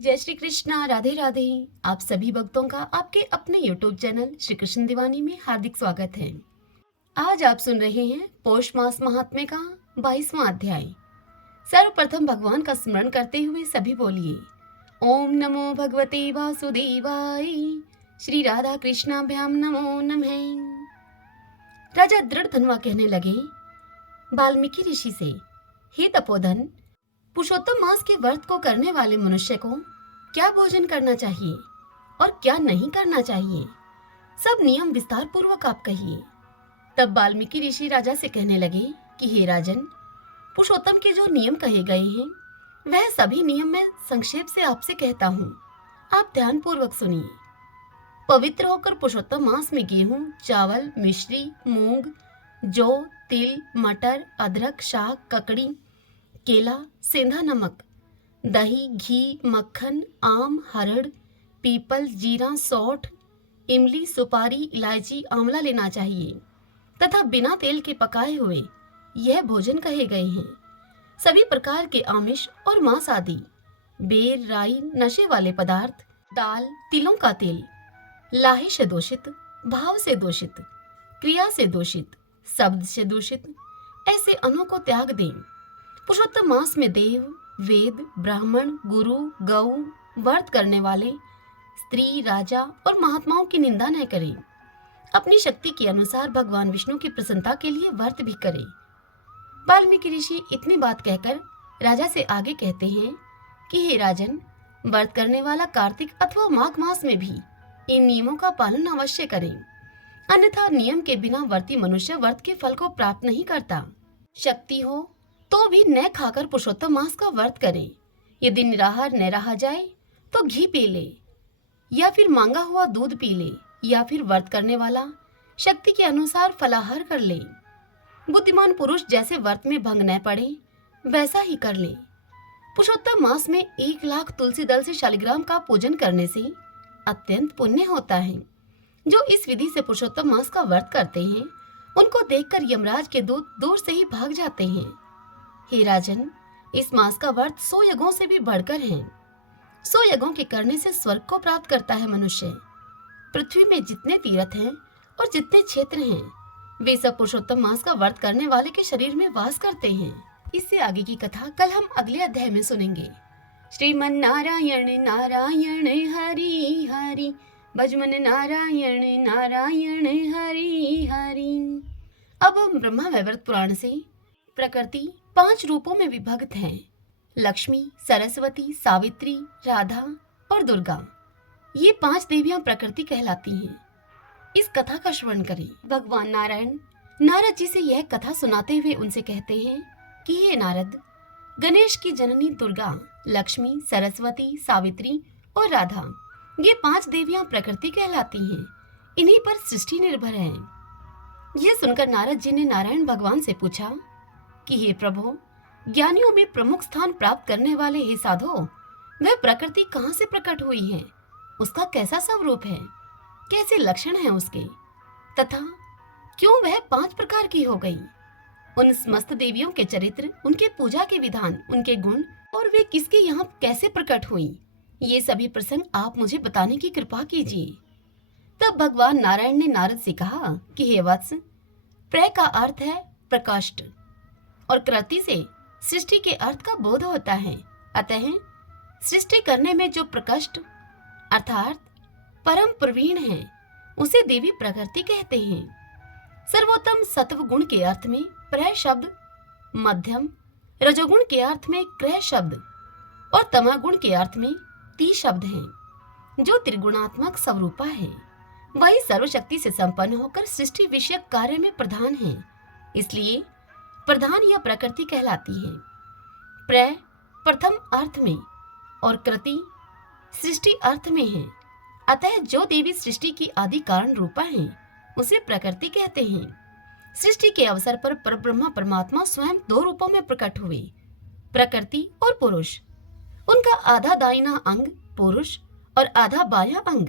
जय श्री कृष्णा, राधे राधे। आप सभी भक्तों का आपके अपने YouTube चैनल श्री कृष्ण दीवानी में हार्दिक स्वागत है। आज आप सुन रहे हैं पौष मास महात्म्य का 22वां अध्याय। सर्वप्रथम भगवान का स्मरण करते हुए सभी बोलिए ओम नमो भगवते वासुदेवाय, श्री राधा कृष्णाभ्याम नमो नमः। राजा दृढ़ धनवा कहने लगे वाल्मीकि ऋषि से, हे तपोधन, पुरुषोत्तम मास के व्रत को करने वाले मनुष्य को क्या भोजन करना चाहिए और क्या नहीं करना चाहिए, सब नियम विस्तार पूर्वक आप कहिए। तब वाल्मीकि ऋषि राजा से कहने लगे कि हे राजन, पुरुषोत्तम के जो नियम कहे गए हैं वह सभी नियम मैं संक्षेप से आपसे कहता हूँ, आप ध्यान पूर्वक सुनिए। पवित्र होकर पुरुषोत्तम मास में गेहूं, चावल, मिश्री, मूंग, जौ, तिल, मटर, अदरक, शाक, ककड़ी, केला, सेंधा नमक, दही, घी, मक्खन, आम, हरड़, पीपल, जीरा, सौंठ, इमली, सुपारी, इलायची, आंवला लेना चाहिए तथा बिना तेल के पकाए हुए यह भोजन कहे गए हैं। सभी प्रकार के आमिष और मांस आदि, बेर, राई, नशे वाले पदार्थ, दाल, तिलों का तेल, लाहे से दूषित, भाव से दूषित, क्रिया से दूषित, शब्द से दूषित ऐसे अन्नों को त्याग दें। पुरुषोत्तम मास में देव, वेद, ब्राह्मण, गुरु, गौ, व्रत करने वाले, स्त्री, राजा और महात्माओं की निंदा न करें। अपनी शक्ति के अनुसार भगवान विष्णु की प्रसन्नता के लिए व्रत भी करें। वाल्मीकि ऋषि इतनी बात कहकर राजा से आगे कहते हैं कि हे राजन, व्रत करने वाला कार्तिक अथवा माघ मास में भी इन नियमों का पालन अवश्य करें, अन्यथा नियम के बिना व्रती मनुष्य व्रत के फल को प्राप्त नहीं करता। शक्ति हो तो भी न खाकर पुरुषोत्तम मास का व्रत करें। यदि निराहार न रहा जाए तो घी पी ले या फिर मांगा हुआ दूध पी ले, या फिर व्रत करने वाला शक्ति के अनुसार फलाहार कर ले। बुद्धिमान पुरुष जैसे व्रत में भंग न पड़े वैसा ही कर ले। पुरुषोत्तम मास में 1,00,000 तुलसी दल से शालिग्राम का पूजन करने से अत्यंत पुण्य होता है। जो इस विधि से पुरुषोत्तम मास का व्रत करते हैं उनको देखकर यमराज के दूत दूर से ही भाग जाते हैं। हे राजन, इस मास का व्रत 100 यज्ञों से भी बढ़कर है। 100 यज्ञों के करने से स्वर्ग को प्राप्त करता है मनुष्य। पृथ्वी में जितने तीर्थ हैं और जितने क्षेत्र हैं वे सब पुरुषोत्तम मास का व्रत करने वाले के शरीर में वास करते हैं। इससे आगे की कथा कल हम अगले अध्याय में सुनेंगे। श्रीमन नारायण नारायण हरि हरि, भजमन नारायण नारायण हरि हरि। अब हम ब्रह्मा वैवर्त पुराण से प्रकृति 5 रूपों में विभक्त है। लक्ष्मी, सरस्वती, सावित्री, राधा और दुर्गा, ये 5 देवियां प्रकृति कहलाती हैं। इस कथा का श्रवण करें। भगवान नारायण नारद जी से यह कथा सुनाते हुए उनसे कहते हैं कि हे नारद, गणेश की जननी दुर्गा, लक्ष्मी, सरस्वती, सावित्री और राधा, ये 5 देवियां प्रकृति कहलाती हैं। इन्हीं पर सृष्टि निर्भर है। यह सुनकर नारद जी ने नारायण भगवान से पूछा कि हे प्रभु, ज्ञानियों में प्रमुख स्थान प्राप्त करने वाले हे साधो, वह प्रकृति कहाँ से प्रकट हुई है, उसका कैसा स्वरूप है, कैसे लक्षण है उसके, तथा क्यों वह 5 प्रकार की हो गई। उन समस्त देवियों के चरित्र, उनके पूजा के विधान, उनके गुण और वे किसके यहाँ कैसे प्रकट हुई, ये सभी प्रसंग आप मुझे बताने की कृपा कीजिए। तब भगवान नारायण ने नारद से कहा कि हे वत्स, प्र का अर्थ है प्रकाष्ठ और कृति से सृष्टि के अर्थ का बोध होता है। अतः सृष्टि करने में जो प्रकृष्ट अर्थात परम प्रवीण है उसे देवी प्रकृति कहते हैं। सर्वोत्तम सत्व गुण के अर्थ में प्र शब्द, मध्यम रजोगुण के अर्थ में क्रय शब्द और तमोगुण के अर्थ में ती शब्द हैं। जो त्रिगुणात्मक स्वरूपा है वही सर्वशक्ति से संपन्न होकर सृष्टि विषयक कार्य में प्रधान है, इसलिए प्रधान या प्रकृति कहलाती है। प्र प्रथम अर्थ में और कृति सृष्टि अर्थ में है। अतः जो देवी सृष्टि की आदि कारण रूपा है उसे प्रकृति कहते हैं। सृष्टि के अवसर पर परब्रह्मा परमात्मा स्वयं 2 रूपों में प्रकट हुए, प्रकृति और पुरुष। उनका आधा दाहिना अंग पुरुष और आधा बायां अंग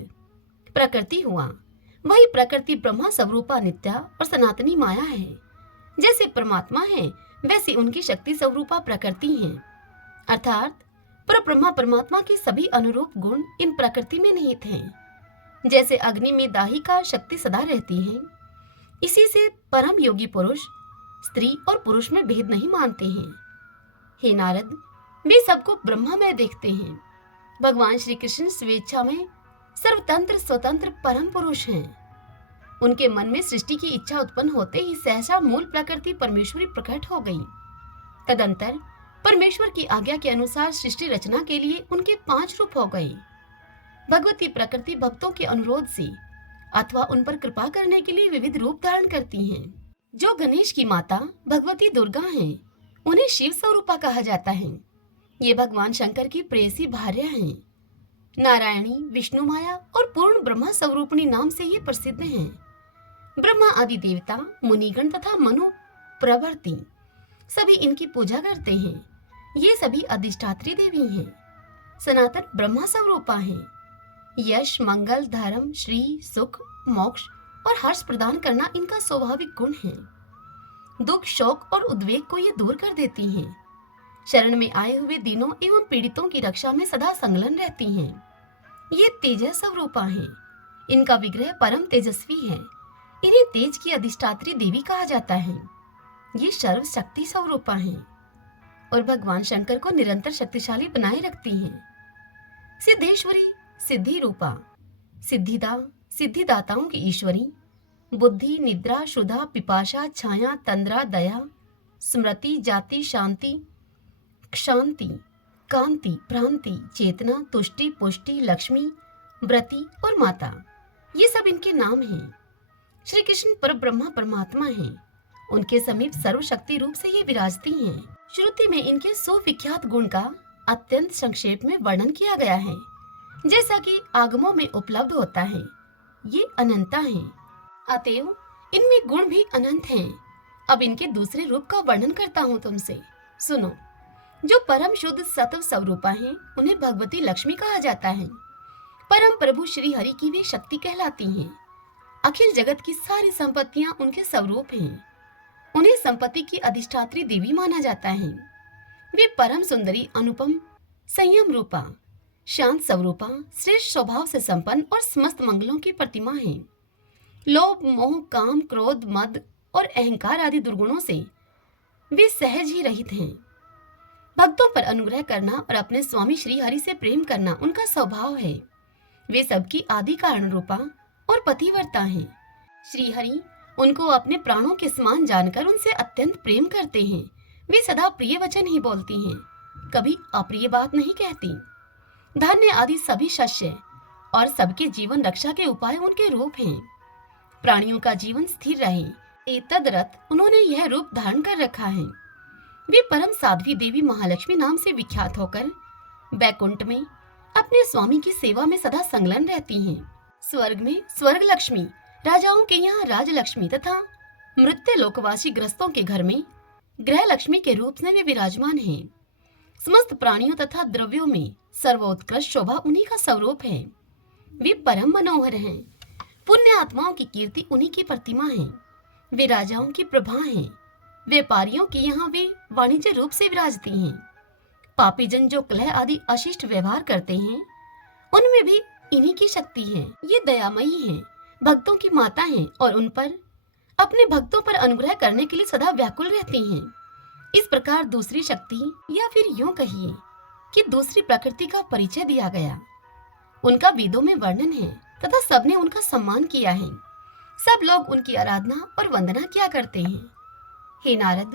प्रकृति हुआ। वही प्रकृति ब्रह्मा स्वरूपा नित्या और सनातनी माया है। जैसे परमात्मा है वैसे उनकी शक्ति स्वरूपा प्रकृति है, अर्थात पर ब्रह्मा परमात्मा के सभी अनुरूप गुण इन प्रकृति में निहित हैं। जैसे अग्नि में दाही का शक्ति सदा रहती है, इसी से परम योगी पुरुष स्त्री और पुरुष में भेद नहीं मानते हैं। हे नारद, वे सबको ब्रह्ममय देखते हैं। भगवान श्री कृष्ण स्वेच्छा में सर्वतंत्र स्वतंत्र परम पुरुष हैं। उनके मन में सृष्टि की इच्छा उत्पन्न होते ही सहसा मूल प्रकृति परमेश्वरी प्रकट हो गई। तदंतर परमेश्वर की आज्ञा के अनुसार सृष्टि रचना के लिए उनके 5 रूप हो गए। भगवती प्रकृति भक्तों के अनुरोध से अथवा उन पर कृपा करने के लिए विविध रूप धारण करती हैं। जो गणेश की माता भगवती दुर्गा हैं, उन्हें शिव स्वरूपा कहा जाता है। ये भगवान शंकर की प्रेयसी भार्या हैं। नारायणी, विष्णु माया और पूर्ण ब्रह्मा स्वरूपिणी नाम से ये प्रसिद्ध हैं। ब्रह्मा आदि देवता, मुनिगण तथा मनु प्रवर्ती सभी इनकी पूजा करते हैं। ये सभी अधिष्ठात्री देवी हैं। सनातन ब्रह्मा स्वरूपा हैं। यश, मंगल, धर्म, श्री, सुख, मोक्ष और हर्ष प्रदान करना इनका स्वाभाविक गुण है। दुख, शोक और उद्वेग को ये दूर कर देती हैं। शरण में आए हुए दीनों एवं पीड़ितों की रक्षा में सदा संलग्न रहती हैं। ये तेजस स्वरूपा हैं। इनका विग्रह परम तेजस्वी है। इन्हें तेज की अधिष्ठात्री देवी कहा जाता है। ये सर्व शक्ति स्वरूपा हैं और भगवान शंकर को निरंतर शक्तिशाली बनाए रखती हैं। सिद्धेश्वरी, सिद्धि रूपा, सिद्धिदाताओं की ईश्वरी, बुद्धि, निद्रा, शुद्धा, पिपाशा, छाया, तंद्रा, दया, स्मृति, जाति, शांति, क्षांति, कांति, भ्रांति, चेतना, तुष्टि, पुष्टि, लक्ष्मी, व्रति और माता, ये सब इनके नाम हैं। श्री कृष्ण पर ब्रह्मा परमात्मा हैं। उनके समीप सर्वशक्ति रूप से ये विराजती हैं। श्रुति में इनके सुविख्यात गुण का अत्यंत संक्षेप में वर्णन किया गया है, जैसा कि आगमों में उपलब्ध होता है। ये अनंता हैं, अतएव इनमें गुण भी अनंत हैं। अब इनके दूसरे रूप का वर्णन करता हूँ तुमसे, सुनो। जो परम शुद्ध सत्व स्वरूपा हैं, उन्हें भगवती लक्ष्मी कहा जाता है। परम प्रभु श्री हरि की वे शक्ति कहलाती हैं। अखिल जगत की सारी संपत्तियां उनके स्वरूप हैं। उन्हें संपत्ति की अधिष्ठात्री देवी माना जाता है। वे परम सुंदरी, अनुपम, संयम रूपा, शांत स्वरूपा, श्रेष्ठ स्वभाव से संपन्न और समस्त मंगलों की प्रतिमा हैं। लोभ, मोह, काम, क्रोध, मद और अहंकार आदि दुर्गुणों से वे सहज ही रहित हैं। भक्तों पर अनुग्रह करना और अपने स्वामी श्री हरि से प्रेम करना उनका स्वभाव है। वे सबकी आदि कारण रूपा और पतिव्रता हैं। श्री हरि उनको अपने प्राणों के समान जानकर उनसे अत्यंत प्रेम करते हैं। वे सदा प्रिय वचन ही बोलती हैं, कभी अप्रिय बात नहीं कहती। धान्य आदि सभी शस्य और सबके जीवन रक्षा के उपाय उनके रूप हैं। प्राणियों का जीवन स्थिर रहे, एतदरत उन्होंने यह रूप धारण कर रखा है। वे परम साध्वी देवी महालक्ष्मी नाम से विख्यात होकर बैकुंठ में अपने स्वामी की सेवा में सदा संलग्न रहती हैं। स्वर्ग में स्वर्ग लक्ष्मी, राजाओं के यहाँ राजलक्ष्मी तथा मृत्यु लोकवासी ग्रस्तों के घर में ग्रह लक्ष्मी के रूप में वे विराजमान हैं। समस्त प्राणियों तथा द्रव्यों में सर्वोत्कृष्ट शोभा उन्हीं का स्वरूप है। वे परम मनोहर हैं। पुण्य आत्माओं की कीर्ति उन्हीं की प्रतिमा है। वे राजाओं की प्रभा हैं। व्यापारियों के यहाँ वे वाणिज्य रूप से विराजती हैं। पापी जन जो कलह आदि अशिष्ट व्यवहार करते हैं, उनमें भी इन्हीं की शक्ति है। ये दयामयी हैं, भक्तों की माता हैं और उन पर अपने भक्तों पर अनुग्रह करने के लिए सदा व्याकुल रहती हैं। इस प्रकार दूसरी शक्ति या फिर यूं कहिए कि दूसरी प्रकृति का परिचय दिया गया। उनका वेदों में वर्णन है तथा सबने उनका सम्मान किया है। सब लोग उनकी आराधना और वंदना किया करते हैं। हे नारद,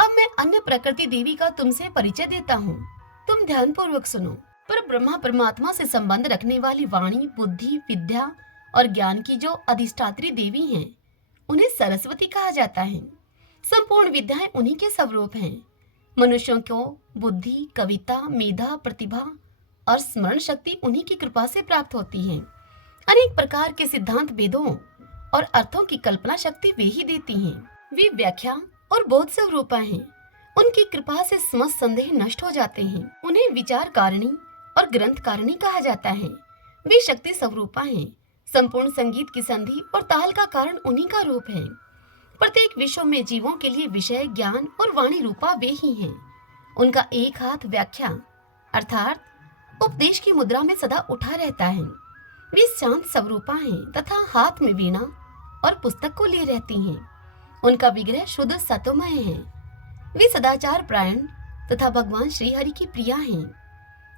अब मैं अन्य प्रकृति देवी का तुमसे परिचय देता हूँ। तुम ध्यान पूर्वक सुनो। पर ब्रह्मा परमात्मा से संबंध रखने वाली वाणी, बुद्धि, विद्या और ज्ञान की जो अधिष्ठात्री देवी हैं, उन्हें सरस्वती कहा जाता है। संपूर्ण विद्याएं उन्हीं के स्वरूप हैं। मनुष्यों को बुद्धि, कविता, मेधा, प्रतिभा और स्मरण शक्ति उन्हीं की कृपा से प्राप्त होती है। अनेक प्रकार के सिद्धांत, वेदों और अर्थों की कल्पना शक्ति वे ही देती हैं। वे व्याख्या और बोध स्वरूपा हैं। उनकी कृपा से समस्त संदेह नष्ट हो जाते हैं। उन्हें विचार कारिणी और ग्रंथ कारिणी कहा जाता है। वे शक्ति स्वरूपा हैं। संपूर्ण संगीत की संधि और ताल का कारण उन्हीं का रूप है। प्रत्येक विश्व में जीवों के लिए विषय, ज्ञान और वाणी रूपा वे ही हैं। उनका एक हाथ व्याख्या अर्थात उपदेश की मुद्रा में सदा उठा रहता है। वे शांत स्वरूपा हैं तथा हाथ में वीणा और पुस्तक को लिए रहती हैं। उनका विग्रह शुद्ध सतोमय है। वे सदाचार प्रायण तथा भगवान श्री हरि की प्रिया हैं।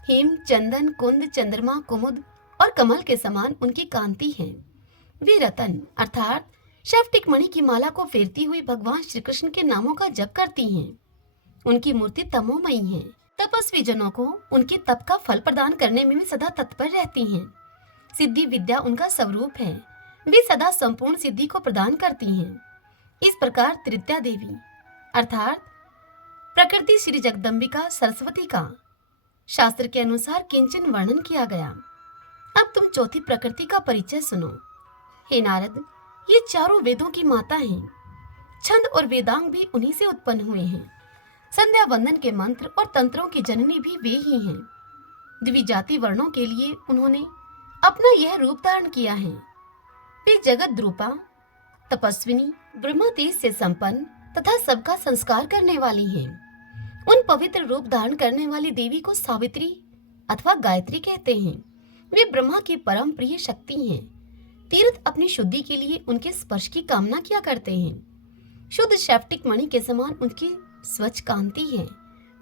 हिम, चंदन, कुंद, चंद्रमा, कुमुद और कमल के समान उनकी कांति है। वे रतन अर्थात शैफ्टिक मणि की माला को फेरती हुई भगवान श्री कृष्ण के नामों का जप करती हैं। उनकी मूर्ति तमोमयी है। तपस्वी जनों को उनके तप का फल प्रदान करने में भी सदा तत्पर रहती हैं। सिद्धि विद्या उनका स्वरूप है। वे सदा संपूर्ण सिद्धि को प्रदान करती हैं। इस प्रकार तृतीया देवी अर्थात प्रकृति श्री जगदम्बिका सरस्वती का शास्त्र के अनुसार किंचन वर्णन किया गया। अब तुम चौथी प्रकृति का परिचय सुनो। हे नारद, ये चारों वेदों की माता हैं। छंद और वेदांग भी उन्हीं से उत्पन्न हुए हैं। संध्या वंदन के मंत्र और तंत्रों की जननी भी वे ही हैं। द्विजाति वर्णों के लिए उन्होंने अपना यह रूप धारण किया है। वे जगत द्रूपा, तपस्विनी, ब्रह्म तेज से संपन्न तथा सबका संस्कार करने वाली हैं। उन पवित्र रूप धारण करने वाली देवी को सावित्री अथवा गायत्री कहते हैं। वे ब्रह्मा की परम प्रिय शक्ति हैं। तीर्थ अपनी शुद्धि के लिए उनके स्पर्श की कामना किया करते हैं। शुद्ध शैफ्टिक मणि के समान उनकी स्वच्छ कांति है।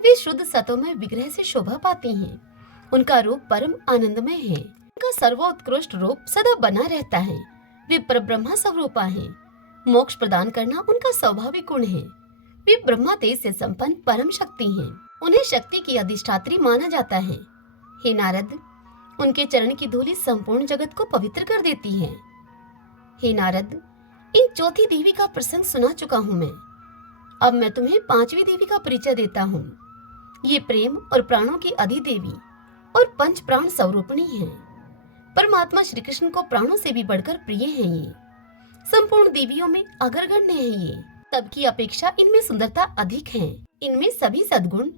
वे शुद्ध सतोमय विग्रह से शोभा पाती हैं। उनका रूप परम आनंदमय है। उनका सर्वोत्कृष्ट रूप सदा बना रहता है। वे परब्रह्म स्वरूपा हैं। मोक्ष प्रदान करना उनका स्वाभाविक गुण है। वे ब्रह्मा तेज से संपन्न परम शक्ति हैं। उन्हें शक्ति की अधिष्ठात्री माना जाता है। हे नारद, उनके चरण की धूलि संपूर्ण जगत को पवित्र कर देती है। हे नारद, इन चौथी देवी का प्रसंग सुना चुका हूँ मैं। अब मैं तुम्हें पांचवी देवी का परिचय देता हूँ। ये प्रेम और प्राणों की अधिदेवी और पंच प्राण स्वरूपिणी है। परमात्मा श्री कृष्ण को प्राणों से भी बढ़कर प्रिय है। ये संपूर्ण देवियों में अग्रगण्य है। ये सबकी अपेक्षा इनमें सुंदरता अधिक है। इनमें सभी सद्गुण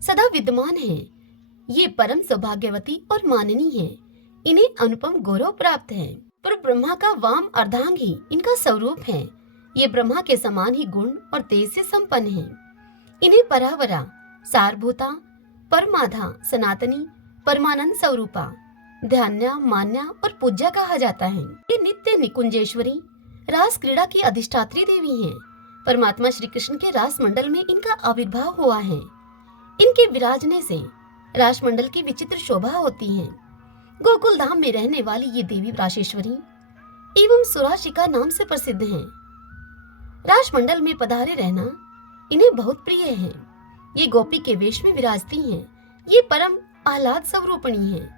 सदा विद्यमान हैं। ये परम सौभाग्यवती और माननी है। इन्हें अनुपम गौरव प्राप्त है। पर ब्रह्मा का वाम अर्धांग ही इनका स्वरूप है। ये ब्रह्मा के समान ही गुण और तेज से संपन्न है। इन्हें परावरा, सारभूता, परमाधा, सनातनी, परमानंद स्वरूपा, ध्यान्या, मान्या और पूज्या कहा जाता है। ये नित्य निकुंजेश्वरी रास क्रीड़ा की अधिष्ठात्री देवी हैं। परमात्मा श्री कृष्ण के रास मंडल में इनका आविर्भाव हुआ है। इनके विराजने से रास मंडल की विचित्र शोभा होती है। गोकुल धाम में रहने वाली ये देवी राशेश्वरी एवं सुराशिका नाम से प्रसिद्ध हैं। रास मंडल में पधारे रहना इन्हें बहुत प्रिय है। ये गोपी के वेश में विराजती हैं। ये परम आह्लाद स्वरूपिणी है।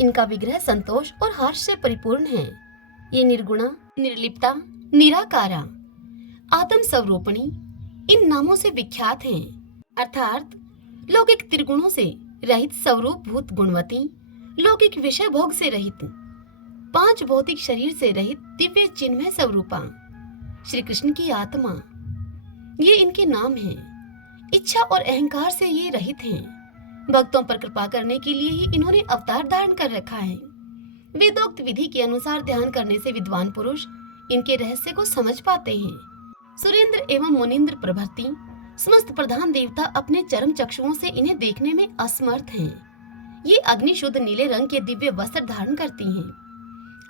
इनका विग्रह संतोष और हर्ष से परिपूर्ण है। ये निर्गुणा, निर्लिप्ता, निराकारा, आत्म स्वरूपिणी इन नामों से विख्यात हैं। अर्थात लौकिक त्रिगुणों से रहित स्वरूप भूत गुणवती, लौकिक विषय भोग से रहित, पांच भौतिक शरीर से रहित दिव्य चिन्मय स्वरूपा श्री कृष्ण की आत्मा, ये इनके नाम हैं। इच्छा और अहंकार से ये रहित हैं। भक्तों पर कृपा करने के लिए ही इन्होंने अवतार धारण कर रखा है। वेदोक्त विधि के अनुसार ध्यान करने से विद्वान पुरुष इनके रहस्य को समझ पाते हैं। सुरेंद्र एवं मुनिंद्र प्रभृति समस्त प्रधान देवता अपने चरम चक्षुओं से इन्हें देखने में असमर्थ हैं। ये अग्नि शुद्ध नीले रंग के दिव्य वस्त्र धारण करती हैं।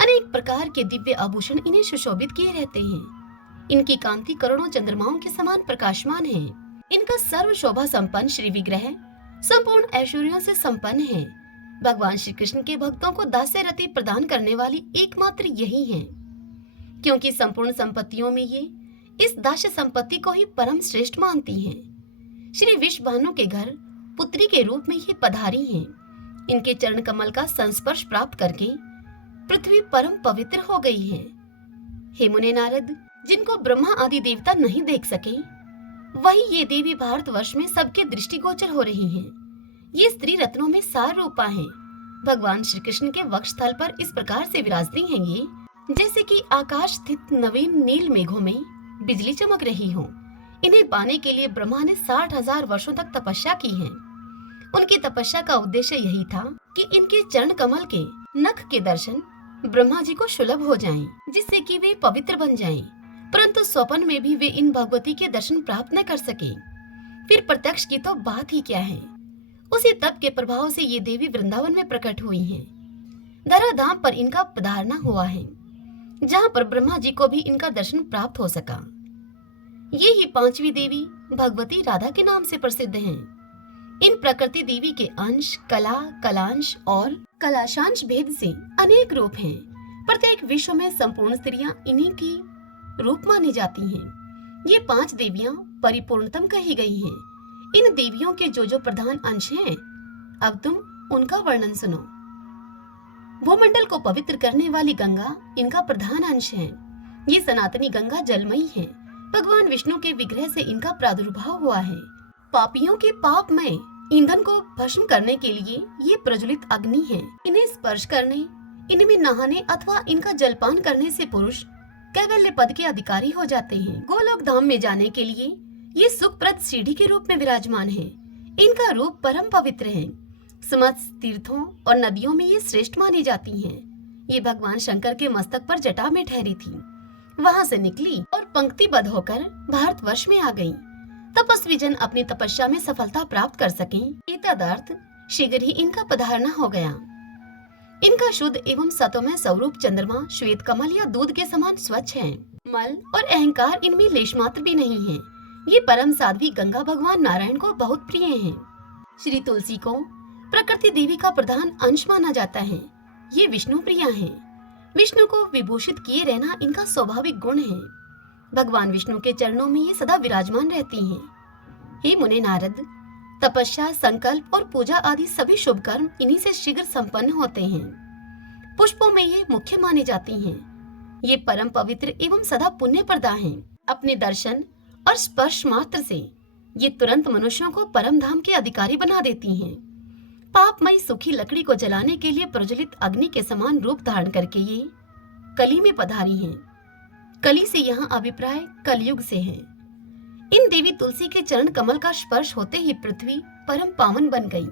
अनेक प्रकार के दिव्य आभूषण इन्हें सुशोभित किए रहते हैं। इनकी कांति करोड़ों चंद्रमाओं के समान प्रकाशमान है। इनका सर्व शोभा संपन्न श्री विग्रह संपूर्ण ऐश्वर्यों से संपन्न है। भगवान श्री कृष्ण के भक्तों को दास्य रति प्रदान करने वाली एकमात्र यही है, क्योंकि संपूर्ण संपत्तियों में ये इस दास्य संपत्ति को ही परम श्रेष्ठ मानती हैं। श्री विश्वभानु के घर पुत्री के रूप में ये पधारी हैं। इनके चरण कमल का संस्पर्श प्राप्त करके पृथ्वी परम पवित्र हो गई है। हे मुने नारद, जिनको ब्रह्मा आदि देवता नहीं देख सके, वही ये देवी भारतवर्ष में सबके दृष्टिगोचर हो रही हैं। ये स्त्री रत्नों में सार रूपा है। भगवान श्री कृष्ण के वक्षस्थल पर इस प्रकार से विराजती हैं ये, जैसे कि आकाश स्थित नवीन नील मेघों में बिजली चमक रही हो। इन्हें पाने के लिए ब्रह्मा ने 60,000 वर्षों तक तपस्या की है। उनकी तपस्या का उद्देश्य यही था कि इनके चरण कमल के नख के दर्शन ब्रह्मा जी को सुलभ हो जाएं, जिससे कि वे पवित्र बन जाएं। परंतु स्वप्न में भी वे इन भगवती के दर्शन प्राप्त न कर सके। फिर प्रत्यक्ष की तो बात ही क्या है। उसी तप के प्रभाव से ये देवी वृंदावन में प्रकट हुई हैं। धराधाम पर इनका पधारना हुआ है, जहाँ पर ब्रह्मा जी को भी इनका दर्शन प्राप्त हो सका। ये ही पांचवी देवी भगवती राधा के नाम से प्रसिद्ध हैं। इन प्रकृति देवी के अंश, कला, कलांश और कलाशांश भेद से अनेक रूप हैं। प्रत्येक विश्व में संपूर्ण स्त्रियां इन्हीं की रूप मानी जाती हैं। ये 5 देवियां परिपूर्णतम कही गई हैं। इन देवियों के जो प्रधान अंश हैं, अब तुम उनका वर्णन सुनो। भूमंडल को पवित्र करने वाली गंगा इनका प्रधान अंश है। ये सनातनी गंगा जलमयी है। भगवान विष्णु के विग्रह से इनका प्रादुर्भाव हुआ है। पापियों के पापमय ईंधन को भस्म करने के लिए ये प्रज्वलित अग्नि है। इन्हें स्पर्श करने, इनमें नहाने अथवा इनका जलपान करने से पुरुष कैवल्य पद के अधिकारी हो जाते हैं। गोलोक धाम में जाने के लिए ये सुखप्रद सीढ़ी के रूप में विराजमान है। इनका रूप परम पवित्र है। समस्त तीर्थों और नदियों में ये श्रेष्ठ मानी जाती हैं। ये भगवान शंकर के मस्तक पर जटा में ठहरी थी, वहां से निकली और पंक्तिबद्ध होकर भारतवर्ष में आ गई। तपस्वी जन अपनी तपस्या में सफलता प्राप्त कर सकें, तदर्थ शीघ्र ही इनका पधारना हो गया। इनका शुद्ध एवं सतोमय स्वरूप चंद्रमा, श्वेत कमल या दूध के समान स्वच्छ है। मल और अहंकार इनमें लेश मात्र भी नहीं है। ये परम साध्वी गंगा भगवान नारायण को बहुत प्रिय हैं। श्री तुलसी को प्रकृति देवी का प्रधान अंश माना जाता है। ये विष्णु प्रिया हैं। विष्णु को विभूषित किए रहना इनका स्वाभाविक गुण है। भगवान विष्णु के चरणों में ये सदा विराजमान रहती हैं। हे मुने नारद, तपस्या, संकल्प और पूजा आदि सभी शुभ कर्म इन्हीं से शीघ्र संपन्न होते हैं। पुष्पों में ये मुख्य मानी जाती हैं। ये परम पवित्र एवं सदा पुण्य प्रदा हैं। अपने दर्शन और स्पर्श मात्र से ये तुरंत मनुष्यों को परम धाम के अधिकारी बना देती हैं। पापमयी सूखी लकड़ी को जलाने के लिए प्रज्वलित अग्नि के समान रूप धारण करके ये कली में पधारी हैं। कली से यहाँ अभिप्राय कलयुग से है। इन देवी तुलसी के चरण कमल का स्पर्श होते ही पृथ्वी परम पावन बन गई।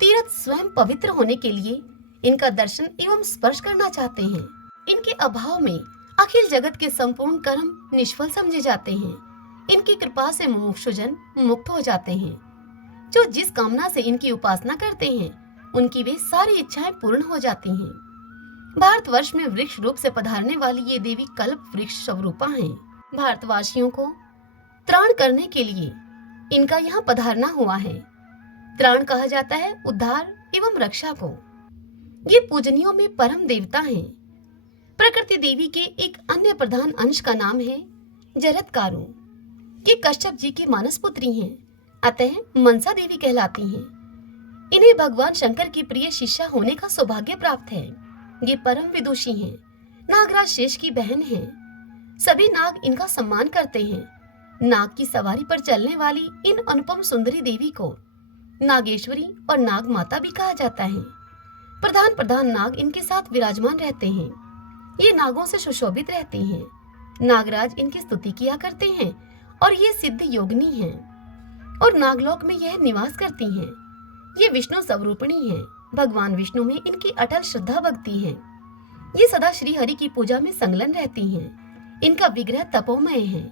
तीर्थ स्वयं पवित्र होने के लिए इनका दर्शन एवं स्पर्श करना चाहते हैं। इनके अभाव में अखिल जगत के संपूर्ण कर्म निष्फल समझे जाते हैं। इनकी कृपा से मुमुक्षुजन मुक्त हो जाते हैं। जो जिस कामना से इनकी उपासना करते हैं, उनकी वे सारी इच्छाएं पूर्ण हो जाती हैं। भारतवर्ष में वृक्ष रूप से पधारने वाली ये देवी कल्प वृक्ष स्वरूपा हैं। भारतवासियों को त्राण करने के लिए इनका यहाँ पधारना हुआ है। त्राण कहा जाता है उद्धार एवं रक्षा को। ये पूजनियों में परम देवता हैं। प्रकृति देवी के एक अन्य प्रधान अंश का नाम है जरत्कारु। ये कश्यप जी की मानस पुत्री हैं, अतः मनसा देवी कहलाती हैं। इन्हें भगवान शंकर की प्रिय शिष्या होने का सौभाग्य प्राप्त है। ये परम विदुषी हैं। नागराज शेष की बहन हैं। सभी नाग इनका सम्मान करते हैं। नाग की सवारी पर चलने वाली इन अनुपम सुंदरी देवी को नागेश्वरी और नाग माता भी कहा जाता है। प्रधान प्रधान नाग इनके साथ विराजमान रहते हैं। ये नागों से सुशोभित रहती हैं। नागराज इनकी स्तुति किया करते हैं और ये सिद्ध योगिनी हैं और नागलोक में यह निवास करती हैं। ये विष्णु स्वरूपिणी हैं। भगवान विष्णु में इनकी अटल श्रद्धा भक्ति है। ये सदा श्री हरि की पूजा में संलग्न रहती हैं। इनका विग्रह तपोमय है।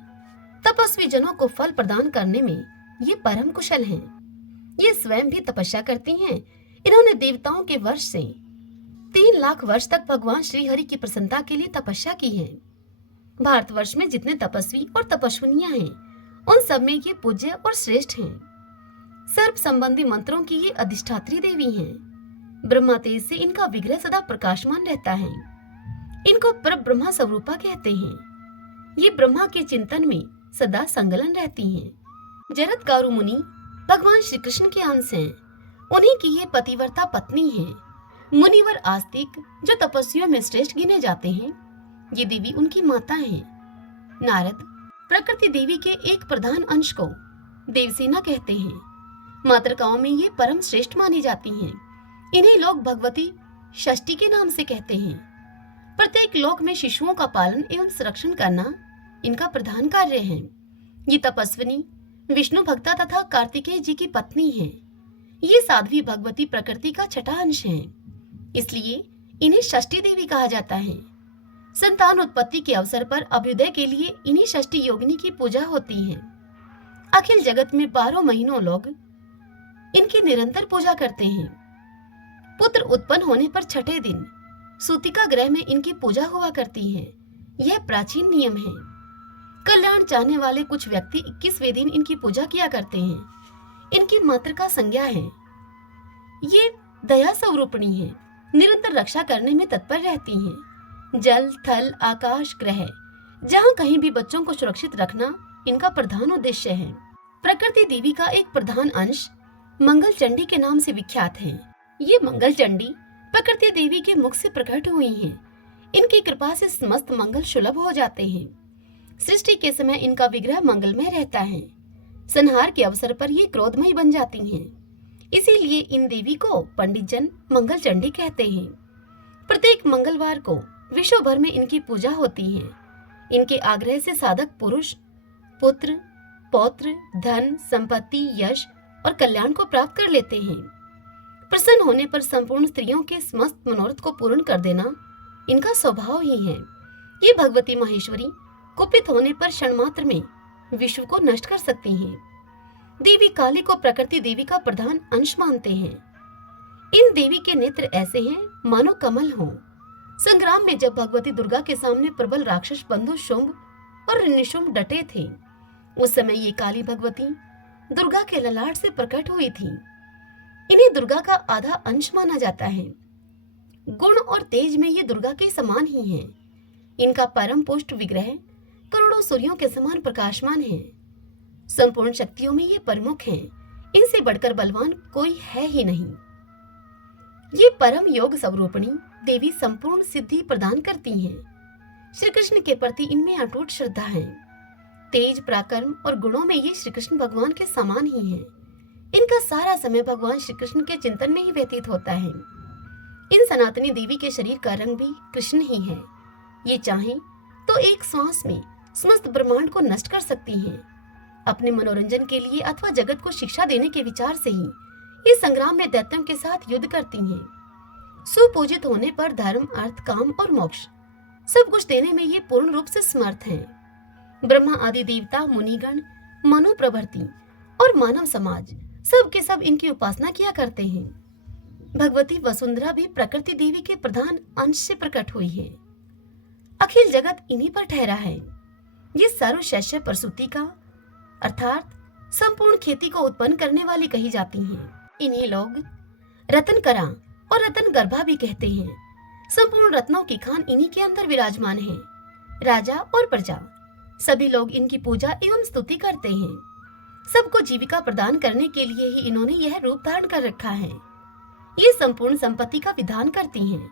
तपस्वी जनों को फल प्रदान करने में ये परम कुशल हैं। ये स्वयं भी तपस्या करती हैं। इन्होंने देवताओं के वर्ष से 3 लाख वर्ष तक भगवान श्री हरि की प्रसन्नता के लिए तपस्या की है। भारतवर्ष में जितने तपस्वी और तपस्विनियां हैं, उन सब में ये पूज्य और श्रेष्ठ हैं। सर्प संबंधी मंत्रों की ये अधिष्ठात्री देवी हैं। ब्रह्मा तेज से इनका विग्रह सदा प्रकाशमान रहता है। इनको परब्रह्मा स्वरूपा कहते हैं। ये ब्रह्मा के चिंतन में सदा संलग्न रहती हैं। जरत्कारु मुनि भगवान श्री कृष्ण के अंश हैं। उन्हीं की ये पतिव्रता पत्नी है। मुनिवर आस्तिक जो तपस्वियों में श्रेष्ठ गिने जाते हैं, ये देवी उनकी माता हैं। नारद प्रकृति देवी के एक प्रधान अंश को देवसेना कहते हैं। मातृकाओं में ये परम श्रेष्ठ मानी जाती हैं। इन्हें लोग भगवती षष्ठी के नाम से कहते हैं। प्रत्येक लोक में शिशुओं का पालन एवं संरक्षण करना इनका प्रधान कार्य है। ये तपस्विनी विष्णु भक्ता तथा कार्तिकेय जी की पत्नी है। ये साध्वी भगवती प्रकृति का छठा अंश है, इसलिए इन्हें षष्ठी देवी कहा जाता है। संतान उत्पत्ति के अवसर पर अभ्युदय के लिए इन्हीं षष्ठी योगिनी की पूजा होती है। अखिल जगत में 12 महीनों लोग इनकी निरंतर पूजा करते हैं। पुत्र उत्पन्न होने पर छठे दिन सूतिका ग्रह में इनकी पूजा हुआ करती है। यह प्राचीन नियम है। कल्याण चाहने वाले कुछ व्यक्ति 21वें दिन इनकी पूजा किया करते हैं। इनकी मातृका संज्ञा है। ये दया स्वरूपिणी है, निरंतर रक्षा करने में तत्पर रहती हैं। जल, थल, आकाश, ग्रह, जहाँ कहीं भी बच्चों को सुरक्षित रखना इनका प्रधान उद्देश्य है। प्रकृति देवी का एक प्रधान अंश मंगल चंडी के नाम से विख्यात है। ये मंगल चंडी प्रकृति देवी के मुख से प्रकट हुई हैं। इनकी कृपा से समस्त मंगल सुलभ हो जाते हैं। सृष्टि के समय इनका विग्रह मंगलमय रहता है। संहार के अवसर पर ये क्रोधमयी बन जाती हैं। इसीलिए इन देवी को पंडित जन मंगल चंडी कहते हैं। प्रत्येक मंगलवार को विश्व भर में इनकी पूजा होती है। इनके आग्रह से साधक पुरुष पुत्र, पौत्र, धन, संपत्ति, यश और कल्याण को प्राप्त कर लेते हैं। प्रसन्न होने पर संपूर्ण स्त्रियों के समस्त मनोरथ को पूर्ण कर देना इनका स्वभाव ही है। ये भगवती माहेश्वरी कुपित होने पर क्षण मात्र में विश्व को नष्ट कर सकती हैं। देवी काली को प्रकृति देवी का प्रधान अंश मानते हैं। इन देवी के नेत्र ऐसे हैं मानो कमल हों। संग्राम में जब भगवती दुर्गा के सामने प्रबल राक्षस बंधु शुंभ और निशुंभ डटे थे, उस समय ये काली भगवती दुर्गा के ललाट से प्रकट हुई थी। इन्हें दुर्गा का आधा अंश माना जाता है। गुण और तेज में ये दुर्गा के समान ही हैं। इनका परम पुष्ट विग्रह करोड़ों सूर्यों के समान प्रकाशमान है। संपूर्ण शक्तियों में ये प्रमुख हैं। इनसे बढ़कर बलवान कोई है ही नहीं। ये परम योग स्वरूपिणी देवी संपूर्ण सिद्धि प्रदान करती हैं। श्री कृष्ण के प्रति इनमें अटूट श्रद्धा है। तेज, पराक्रम और गुणों में ये श्री कृष्ण भगवान के समान ही हैं। इनका सारा समय भगवान श्री कृष्ण के चिंतन में ही व्यतीत होता है। इन सनातनी देवी के शरीर का रंग भी कृष्ण ही है। ये चाहें तो एक श्वास में समस्त ब्रह्मांड को नष्ट कर सकती हैं। अपने मनोरंजन के लिए अथवा जगत को शिक्षा देने के विचार से ही इस संग्राम में दैत्यों के साथ युद्ध करती हैं। सुपूजित होने पर धर्म, अर्थ, काम और मोक्ष सब कुछ देने में ये पूर्ण रूप से समर्थ हैं। ब्रह्मा आदि देवता, मुनिगण, मनु प्रवृत्ति और मानव समाज सब के सब इनकी उपासना किया करते हैं। भगवती वसुंधरा भी प्रकृति देवी के प्रधान अंश से प्रकट हुई है। अखिल जगत इन्हीं पर ठहरा है। ये सर्वशैष्य प्रसूति का अर्थात संपूर्ण खेती को उत्पन्न करने वाली कही जाती हैं। इन्हें लोग रतन करा और रतन गर्भा भी कहते हैं। संपूर्ण रत्नों की खान इन्हीं के अंदर विराजमान है। राजा और प्रजा सभी लोग इनकी पूजा एवं स्तुति करते हैं। सबको जीविका प्रदान करने के लिए ही इन्होंने यह रूप धारण कर रखा है। ये संपूर्ण संपत्ति का विधान करती हैं।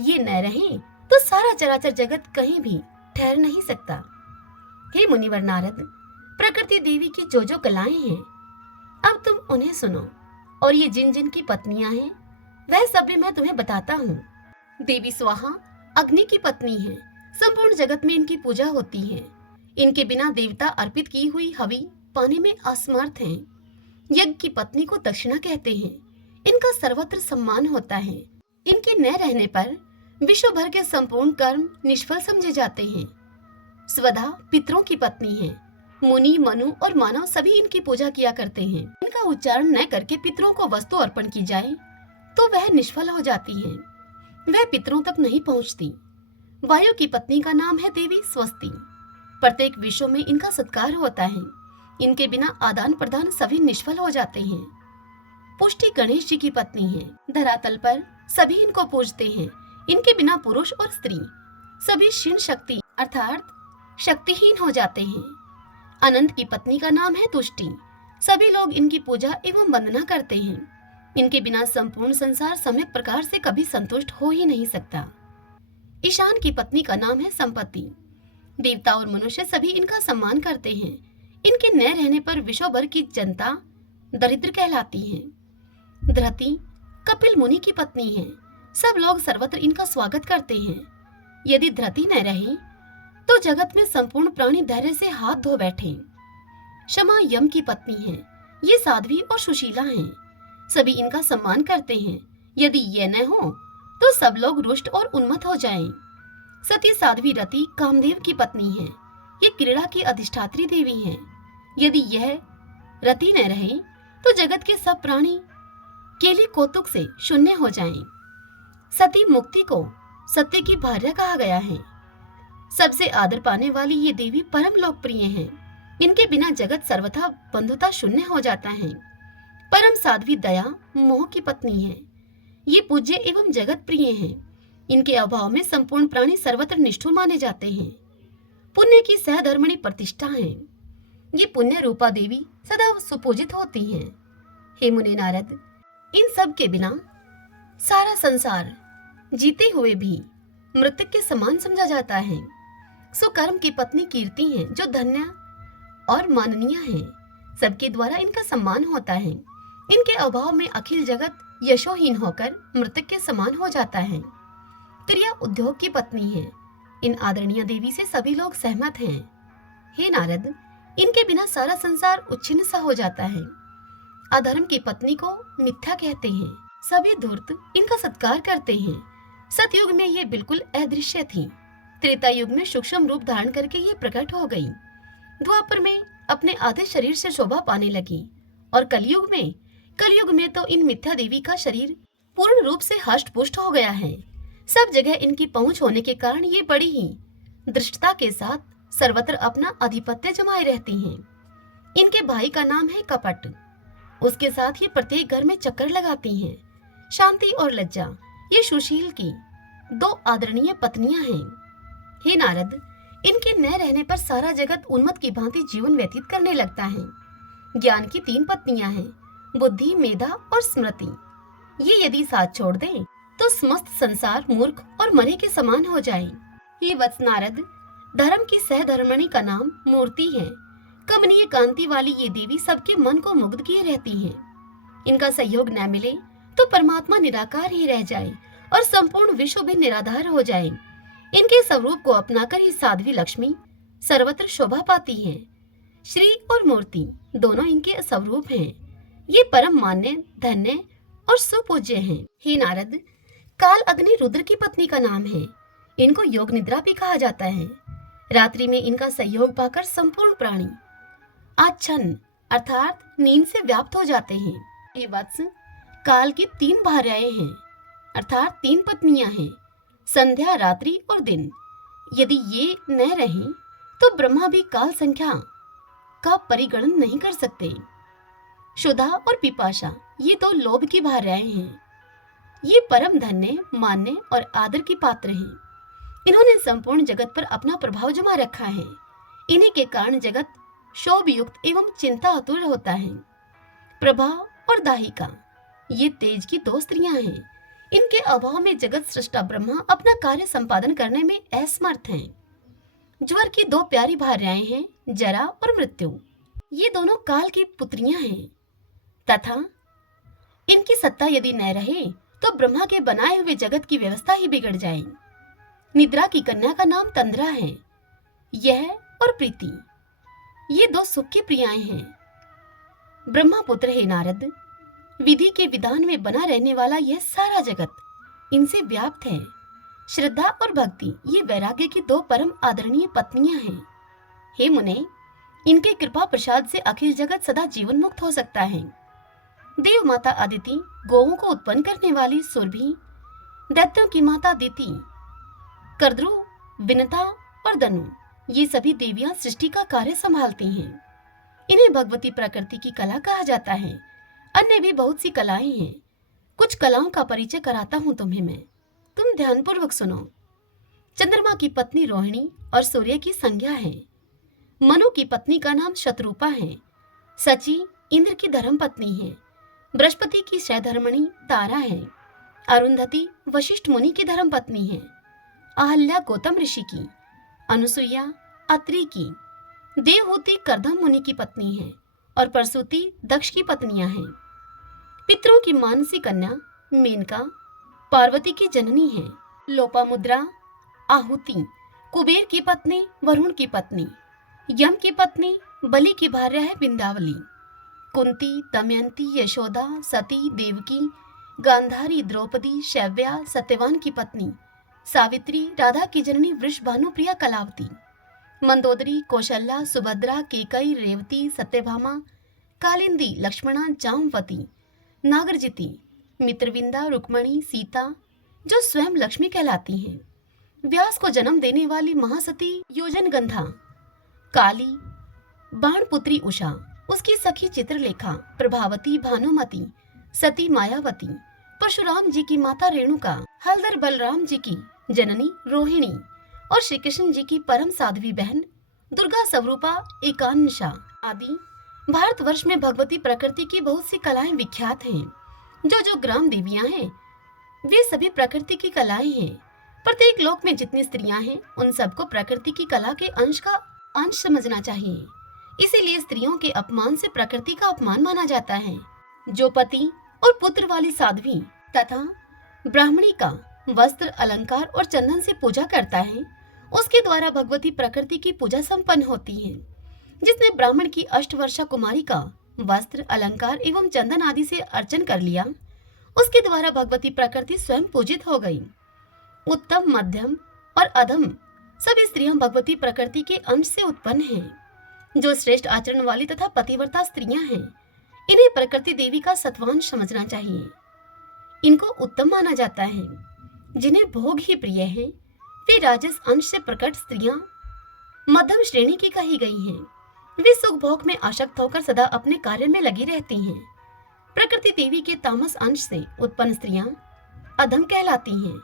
ये न रहें तो सारा चराचर जगत कहीं भी ठहर नहीं सकता। हे मुनिवर नारद, प्रकृति देवी की जो जो कलाएं हैं अब तुम उन्हें सुनो, और ये जिन जिन की पत्नियां हैं वह सब भी मैं तुम्हें बताता हूँ। देवी स्वाहा अग्नि की पत्नी है। संपूर्ण जगत में इनकी पूजा होती है। इनके बिना देवता अर्पित की हुई हवि पाने में असमर्थ हैं। यज्ञ की पत्नी को दक्षिणा कहते हैं। इनका सर्वत्र सम्मान होता है। इनके न रहने पर विश्व भर के संपूर्ण कर्म निष्फल समझे जाते हैं। स्वधा पितरों की पत्नी है। मुनि, मनु और मानव सभी इनकी पूजा किया करते हैं। इनका उच्चारण न करके पितरों को वस्तु अर्पण की जाए तो वह निष्फल हो जाती है। वह पितरों तक नहीं पहुंचती। वायु की पत्नी का नाम है देवी स्वस्ति। प्रत्येक विश्व में इनका सत्कार होता है। इनके बिना आदान प्रदान सभी निष्फल हो जाते हैं। पुष्टि गणेश जी की पत्नी है। धरातल पर सभी इनको पूजते हैं। इनके बिना पुरुष और स्त्री सभी क्षीण शक्ति अर्थात शक्तिहीन हो जाते हैं। अनंत की पत्नी का नाम है तुष्टि। सभी लोग इनकी पूजा एवं वंदना करते हैं। इनके बिना संपूर्ण संसार सम्यक प्रकार से कभी संतुष्ट हो ही नहीं सकता। ईशान की पत्नी का नाम है संपत्ति। देवता और मनुष्य सभी इनका सम्मान करते हैं। इनके न रहने पर विश्व भर की जनता दरिद्र कहलाती है। धृति कपिल मुनि की पत्नी है। सब लोग सर्वत्र इनका स्वागत करते हैं। यदि धृति न रहे तो जगत में संपूर्ण प्राणी धैर्य से हाथ धो बैठे। क्षमा यम की पत्नी है। ये साध्वी और सुशीला हैं। सभी इनका सम्मान करते हैं। यदि ये न हो तो सब लोग रुष्ट और उन्मत्त हो जाएं। सती साध्वी रति कामदेव की पत्नी है। ये क्रीड़ा की अधिष्ठात्री देवी हैं। यदि यह रति न रहे तो जगत के सब प्राणी केली कौतुक से शून्य हो जाएं। सती मुक्ति को सत्य की भार्या कहा गया है। सबसे आदर पाने वाली ये देवी परम लोकप्रिय हैं। इनके बिना जगत सर्वथा बंधुता शून्य हो जाता है। परम साध्वी दया मोह की पत्नी है। ये पूज्य एवं जगत प्रिय हैं। इनके अभाव में संपूर्ण प्राणी सर्वत्र निष्ठुर माने जाते हैं। पुण्य की सहधर्मणी प्रतिष्ठा है। ये पुण्य रूपा देवी सदा सुपूजित होती हैं। हे मुनि नारद, इन सब के बिना सारा संसार जीते हुए भी मृतक के समान समझा जाता है। सुकर्म की पत्नी कीर्ति है, जो धन्य और माननीय है। सबके द्वारा इनका सम्मान होता है। इनके अभाव में अखिल जगत यशोहीन होकर मृतक के समान हो जाता है। क्रिया उद्योग की पत्नी है। इन आदरणीय देवी से सभी लोग सहमत हैं। हे नारद, इनके बिना सारा संसार उच्छिन्न सा हो जाता है। अधर्म की पत्नी को मिथ्या कहते हैं। सभी धूर्त इनका सत्कार करते हैं। सतयुग में ये बिल्कुल अदृश्य थी। त्रेता युग में सूक्ष्म रूप धारण करके ये प्रकट हो गई। द्वापर में अपने आधे शरीर से शोभा पाने लगी और कलयुग में तो इन मिथ्या देवी का शरीर पूर्ण रूप से हष्ट पुष्ट हो गया है। सब जगह इनकी पहुंच होने के कारण ये बड़ी ही दृष्टता के साथ सर्वत्र अपना आधिपत्य जमाए रहती हैं। इनके भाई का नाम है कपट। उसके साथ ये प्रत्येक घर में चक्कर लगाती हैं। शांति और लज्जा ये सुशील की दो आदरणीय पत्नियां हैं। हे नारद, इनके न रहने पर सारा जगत उन्मत्त की भांति जीवन व्यतीत करने लगता है। ज्ञान की 3 पत्नियां हैं, बुद्धि, मेधा और स्मृति। ये यदि साथ छोड़ दें तो समस्त संसार मूर्ख और मरे के समान हो जाए। हे वत्स नारद, धर्म की सहधर्मणी का नाम मूर्ति है। कमनीय कांति वाली ये देवी सबके मन को मुग्ध किए रहती हैं। इनका सहयोग न मिले तो परमात्मा निराकार ही रह जाए और संपूर्ण विश्व भी निराधार हो जाए। इनके स्वरूप को अपनाकर ही साध्वी लक्ष्मी सर्वत्र शोभा पाती हैं। श्री और मूर्ति दोनों इनके स्वरूप हैं। ये परम मान्य, धन्य और सुपूज्य हैं। हे नारद, काल अग्नि रुद्र की पत्नी का नाम है। इनको योग निद्रा भी कहा जाता है। रात्रि में इनका सहयोग पाकर संपूर्ण प्राणी आच्छन्न अर्थात नींद से व्याप्त हो जाते हैं। हे वत्स, काल की 3 भार्याएं हैं अर्थात 3 पत्नियां हैं, संध्या, रात्रि और दिन। यदि ये न रहें तो ब्रह्मा भी काल संख्या का परिगणन नहीं कर सकते। क्षुधा और पिपाशा ये 2 लोभ की भार्याएं हैं। ये परम धन्य, मान्य और आदर की पात्र हैं। इन्होंने संपूर्ण जगत पर अपना प्रभाव जमा रखा है। इन्हीं के कारण जगत शोभ युक्त एवं चिंता अतुर होता है। प्रभा और दाहिका ये तेज की 2 स्त्रियां हैं। इनके अभाव में जगत सृष्टा ब्रह्मा अपना कार्य संपादन करने में असमर्थ हैं। ज्वर की 2 प्यारी भार्याएं हैं, जरा और मृत्यु। ये दोनों काल की पुत्रियां हैं तथा इनकी सत्ता यदि न रहे तो ब्रह्मा के बनाए हुए जगत की व्यवस्था ही बिगड़ जाए। निद्रा की कन्या का नाम तंद्रा है। यह और प्रीति ये 2 सुख की प्रियाएं हैं। ब्रह्मा पुत्र हे नारद, विधि के विधान में बना रहने वाला यह सारा जगत इनसे व्याप्त है। श्रद्धा और भक्ति ये वैराग्य की 2 परम आदरणीय पत्नियां हैं। हे मुने, इनके कृपा प्रसाद से अखिल जगत सदा जीवन मुक्त हो सकता है। देव माता अदिति गोवों को उत्पन्न करने वाली सुरभि, दैत्यों की माता दिति, कर्द्रु, विनता और दनु ये सभी देवियां सृष्टि का कार्य संभालती हैं। इन्हें भगवती प्रकृति की कला कहा जाता है। अन्य भी बहुत सी कलाएं हैं। कुछ कलाओं का परिचय कराता हूं तुम्हें मैं, तुम ध्यानपूर्वक सुनो। चंद्रमा की पत्नी रोहिणी और सूर्य की संज्ञा है। मनु की पत्नी का नाम शत्रुपा है। सची इंद्र की धर्म पत्नी है। बृहस्पति की सहधर्मणी तारा है। अरुंधति वशिष्ठ मुनि की धर्म पत्नी है। अहल्या गौतम ऋषि की, अनुसुईया अत्रि की, देवहूति करदम मुनि की पत्नी है और प्रसूति दक्ष की पत्नियां हैं। पितरों की मानसी कन्या मेनका पार्वती की जननी है। लोपामुद्रा आहुति कुबेर की पत्नी, वरुण की पत्नी, यम की पत्नी, बलि की भार्या है बिंदावली। कुंती, दमयंती, यशोदा, सती, देवकी, गांधारी, द्रौपदी, शैव्या, सत्यवान की पत्नी, सावित्री, राधा की जननी वृषभानुप्रिया, कलावती, मंदोदरी, कौशल्या, सुभद्रा, केकई, रेवती, सत्यभामा, कालिंदी, लक्ष्मणा, जामवती, नागरजिती, मित्रविंदा, रुक्मणी, सीता जो स्वयं लक्ष्मी कहलाती हैं, व्यास को जन्म देने वाली महासती योजनगंधा, काली, बाणपुत्री उषा, उसकी सखी चित्रलेखा, प्रभावती, भानुमति, सती मायावती, परशुराम जी की माता रेणुका, हलधर बलराम जी की जननी रोहिणी और श्री कृष्ण जी की परम साध्वी बहन दुर्गा स्वरूपा एकांशा आदि भारतवर्ष में भगवती प्रकृति की बहुत सी कलाएं विख्यात हैं। जो जो ग्राम देवियां हैं वे सभी प्रकृति की कलाएं हैं। प्रत्येक लोक में जितनी स्त्रियां हैं उन सबको प्रकृति की कला के अंश का अंश समझना चाहिए। इसीलिए स्त्रियों के अपमान से प्रकृति का अपमान माना जाता है। जो पति और पुत्र वाली साध्वी तथा ब्राह्मणी का वस्त्र, अलंकार और चंदन से पूजा करता है उसके द्वारा भगवती प्रकृति की पूजा संपन्न होती है। जिसने ब्राह्मण की अष्टवर्षा कुमारी का वस्त्र, अलंकार एवं चंदन आदि से अर्चन कर लिया उसके द्वारा भगवती प्रकृति स्वयं पूजित हो गई। उत्तम, मध्यम और अधम सभी स्त्रियां भगवती प्रकृति के अंश से उत्पन्न हैं। जो श्रेष्ठ आचरण वाली तथा पतिव्रता स्त्रियां हैं इन्हें प्रकृति देवी का सत्वांश समझना चाहिए। इनको उत्तम माना जाता है। जिन्हें भोग ही प्रिय है वे राजस अंश से प्रकट स्त्रियां मध्यम श्रेणी की कही गई हैं। वे सुख भोग में आसक्त होकर सदा अपने कार्य में लगी रहती हैं। प्रकृति देवी के तामस अंश से उत्पन्न स्त्रियां अधम कहलाती हैं।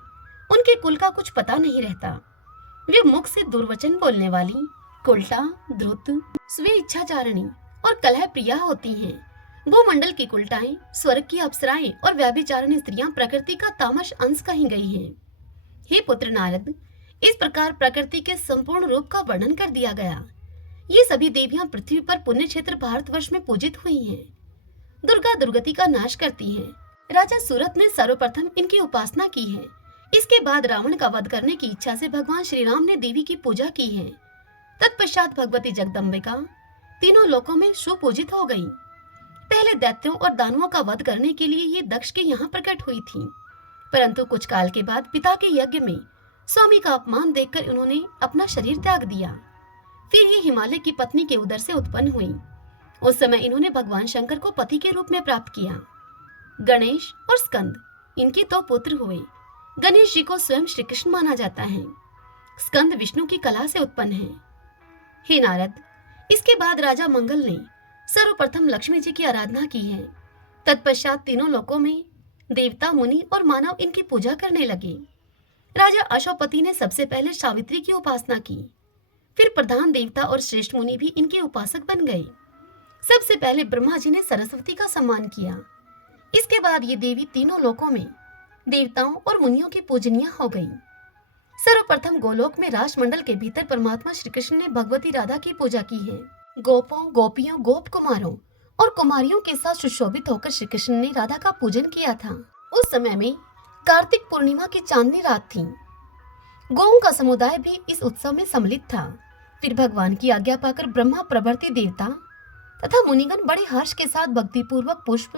उनके कुल का कुछ पता नहीं रहता। वे मुख से दुर्वचन बोलने वाली, कुल्टा, द्रुत, स्वे इच्छाचारिणी और कलह प्रिया होती हैं। भूमंडल की कुल्टाएं, स्वर्ग की अप्सराएं और व्यभिचारिणी स्त्रियां प्रकृति का तामस अंश कही गई हैं। हे पुत्र नारद, इस प्रकार प्रकृति के संपूर्ण रूप का वर्णन कर दिया गया। ये सभी देवियां पृथ्वी पर पुण्य क्षेत्र भारतवर्ष में पूजित हुई हैं। दुर्गा दुर्गति का नाश करती हैं। राजा सूरत ने सर्वप्रथम इनकी उपासना की है। इसके बाद रावण का वध करने की इच्छा से भगवान श्री राम ने देवी की पूजा की है। तत्पश्चात भगवती जगदम्बिका तीनों लोकों में सुपूजित हो गई। पहले दैत्यों और दानवों का वध करने के लिए ये दक्ष के यहाँ प्रकट हुई थी, परंतु कुछ काल के बाद पिता के यज्ञ में स्वामी का अपमान देखकर उन्होंने अपना शरीर त्याग दिया। फिर ये हिमालय की पत्नी के उदर से उत्पन्न हुई। उस समय इन्होंने भगवान शंकर को पति के रूप में प्राप्त किया। गणेश और स्कंद इनके दो पुत्र हुए। गणेश जी को स्वयं श्री कृष्ण माना जाता है। स्कंद विष्णु की कला से उत्पन्न है। हे नारद, इसके बाद राजा मंगल ने सर्वप्रथम लक्ष्मी जी की आराधना की है। तत्पश्चात तीनों लोकों में देवता, मुनि और मानव इनकी पूजा करने लगे। राजा अशोपति ने सबसे पहले सावित्री की उपासना की। फिर प्रधान देवता और श्रेष्ठ मुनि भी इनके उपासक बन गए। सबसे पहले ब्रह्मा जी ने सरस्वती का सम्मान किया। इसके बाद ये देवी तीनों लोकों में देवताओं और मुनियों की पूजनीय हो गई। सर्वप्रथम गोलोक में राजमंडल के भीतर परमात्मा श्री कृष्ण ने भगवती राधा की पूजा की है। गोपों, गोपियों, गोप कुमारों और कुमारियों के साथ सुशोभित होकर श्री कृष्ण ने राधा का पूजन किया था। उस समय में कार्तिक पूर्णिमा की चांदनी रात थी। गौओं का समुदाय भी इस उत्सव में सम्मिलित था। फिर भगवान की आज्ञा पाकर ब्रह्मा, प्रभृति देवता तथा मुनिगण बड़े हर्ष के साथ भक्ति पूर्वक पुष्प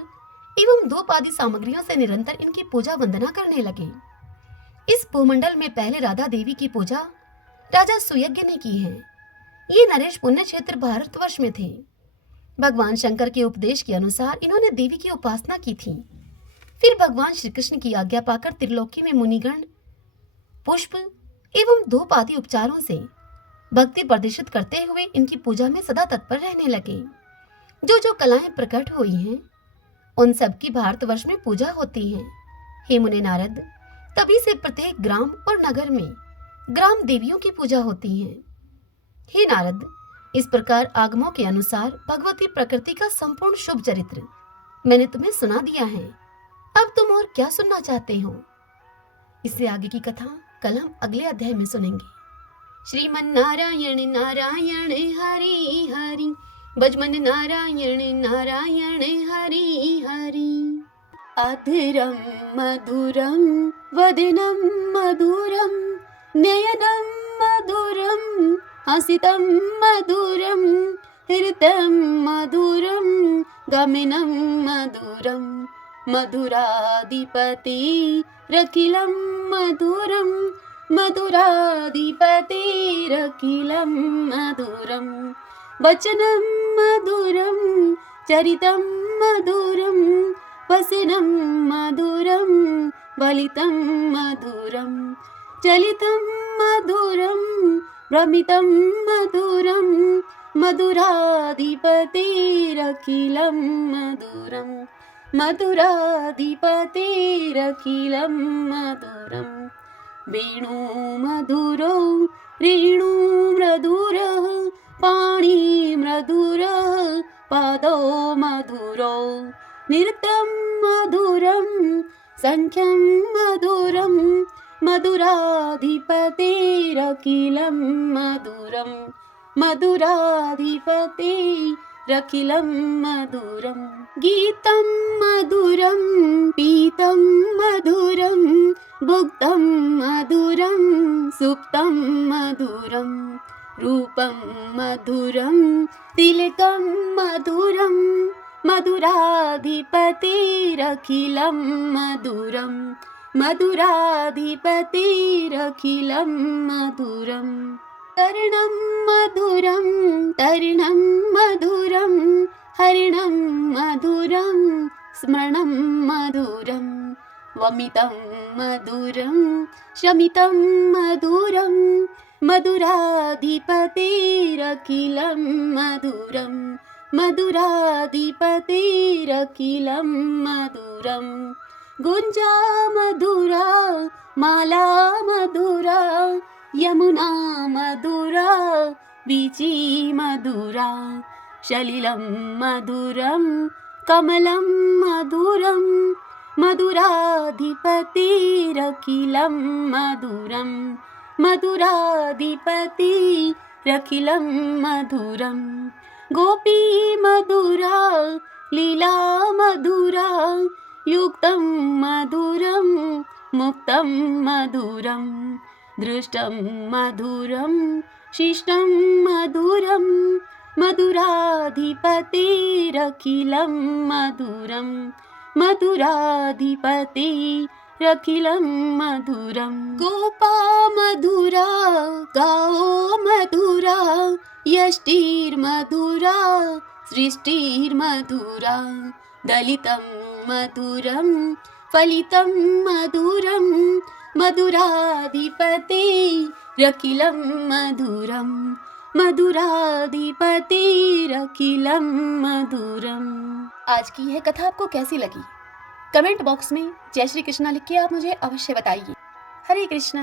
एवं धूप आदि सामग्रियों से निरंतर इनकी पूजा वंदना करने लगे। इस भूमंडल में पहले राधा देवी की पूजा राजा सुयज्ञ ने की है। ये नरेश पुण्य क्षेत्र भारतवर्ष में थे। भगवान शंकर के उपदेश के अनुसार इन्होंने देवी की उपासना की थी। फिर भगवान श्री कृष्ण की आज्ञा पाकर त्रिलोकी में मुनिगण पुष्प एवं धूप आदि उपचारों से भक्ति प्रदर्शित करते हुए इनकी पूजा में सदा तत्पर रहने लगे। जो जो कलाएं प्रकट हुई हैं उन सब की भारतवर्ष में पूजा होती है। हे मुने नारद, तभी से प्रत्येक ग्राम और नगर में ग्राम देवियों की पूजा होती है। हे नारद, इस प्रकार आगमों के अनुसार भगवती प्रकृति का संपूर्ण शुभ चरित्र मैंने तुम्हें सुना दिया है। अब तुम और क्या सुनना चाहते हो? इससे आगे की कथा कल हम अगले अध्याय में सुनेंगे। श्रीमन नारायण नारायण हरि हरि, भजमन नारायण नारायण हरि हरि। अधरम मधुरम वदनम मधुरम, नयनम मधुरम, हसितम मधुरम, हृदयम मधुरम, गमनम मधुरम, मधुराधिपति रखिलम मधुरम, मधुराधिपति रखिलम मधुरम, वचनम मधुरम, चरितं मधुरं वसनं मधुरं वलितं मधुरं चलितं मधुरं भ्रमितं मधुरं मधुराधिपतेरखिलं मधुरं मधुराधिपतेरखिलं मधुरं वेणु मधुरो रेणु मधुरः पाणि मधुरः पादो मधुरो नृत्यं मधुरं सङ्ख्यं मधुरं मधुराधिपतेरखिलं मधुरं मधुराधिपतेरखिलं मधुरं गीतं मधुरं पीतं मधुरं भुक्तं मधुरं सुप्तं मधुरं रूपं मधुरं तिलकं मधुरं मधुराधिपतेरखिलं मधुरं मधुराधिपतेरखिलं मधुरं कर्णं मधुरं तर्णं मधुरं हरिणं मधुरं स्मरणं मधुरं वमितं मधुरं शमितं मधुरं मधुराधिपतेरखिलं मधुरं मधुराधिपतेरखिलं मधुरं गुञ्जा मधुरा माला मधुरा यमुना मधुरा वीची मधुरा सलिलं मधुरं कमलं मधुरं मधुराधिपतेरखिलं मधुरं मधुराधिपतेरखिलं मधुरं गोपी मधुरा लीला मधुरा युक्तं मधुरं मुक्तं मधुरं दृष्टं मधुरं शिष्टं मधुरं मधुराधिपतेरखिलं मधुरं मधुराधिपतेरखिलं मधुरं गोपा मधुरा गाओ मधुरा यष्टिर्मधुरा सृष्टिर्मधुरा दलितं मधुरं फलितं मधुरं मधुराधिपतेरखिलं मधुरं मधुराधिपतेरखिलं मधुरं। आज की यह कथा आपको कैसी लगी? कमेंट बॉक्स में जय श्री कृष्णा लिख के आप मुझे अवश्य बताइए। हरे कृष्णा।